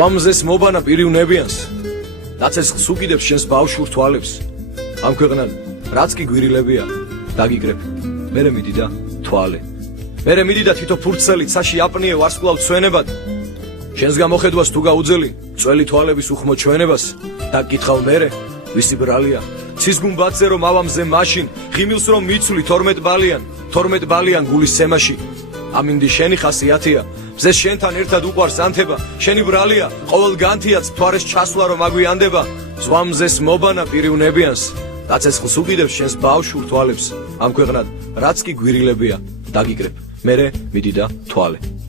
ზვამზეს მობანა პირივნებიანს დაცესხლს უკიდებს შენს ბავშვურ თვალებს ამ ქვეყნად რაც კი გვირილებია დაგიკრებ მერე მიდი და თვალე მერე მიდი და თითო ფურცელი ცაში აპნიე ვარსკვლავ ცვენებად შენს გამოხედვას თუ გაუძელი წველი თვალების უხმო ჩვენებას და გითხავ მერე ვისი ბრალია ცის გუმბათზე რომ ავამზე მაშინ ღიმილს რომ მიცვლი 12 ბალიან გულის სემაში ამინდი შენი ხასიათია მზე შენთან ერთად უყვარს ანთება შენი ბრალია ყოველ განთიაც მთვარეს ჩასვლა რომ აგვიანდება ზვამზეს მობანა პირივნებიანს დაცესხლს უკიდებს შენს ბავშვურ თვალებს ამ ქვეყნად რაც კი გვირილებია დაგიკრებ მერე მიდი და თვალე